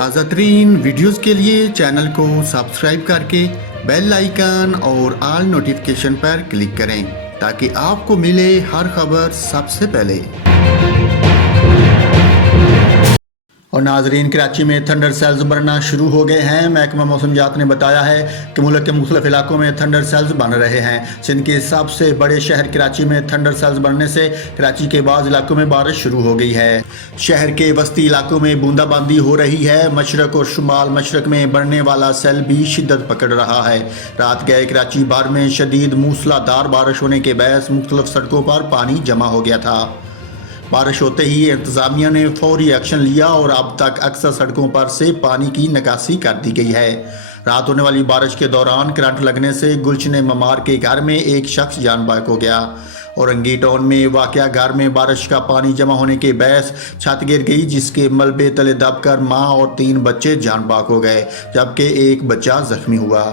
ताज़ा तरीन वीडियोज़ के लिए चैनल को सब्सक्राइब करके बेल आइकन और ऑल नोटिफिकेशन पर क्लिक करें ताकि आपको मिले हर खबर सबसे पहले। और नाजरीन, कराची में थंडर सेल्स बनना शुरू हो गए हैं। महकमा मौसमियात ने बताया है कि मुल्क के मुख्तलिफ इलाकों में थंडर सेल्स बन रहे हैं। सिंध के सबसे बड़े शहर कराची में थंडर सेल्स बनने से कराची के बाद इलाकों में बारिश शुरू हो गई है। शहर के वस्ती इलाकों में बूंदाबांदी हो रही है। मशरक और शुमाल मशरक में बढ़ने वाला सेल भी शिद्दत पकड़ रहा है। रात गए कराची भर में शदीद मूसलाधार बारिश होने के बायस मुख्तलिफ सड़कों पर पानी जमा हो गया था। बारिश होते ही इंतजामिया ने फौरी एक्शन लिया और अब तक अक्सर सड़कों पर से पानी की निकासी कर दी गई है। रात होने वाली बारिश के दौरान करंट लगने से गुलशन ममार के घर में एक शख्स जान बाहक हो गया। औरंगी टाउन में वाक़या घर में बारिश का पानी जमा होने के बायस छत गिर गई, जिसके मलबे तले दबकर माँ और 3 बच्चे जान बाहक हो गए, जबकि एक बच्चा जख्मी हुआ।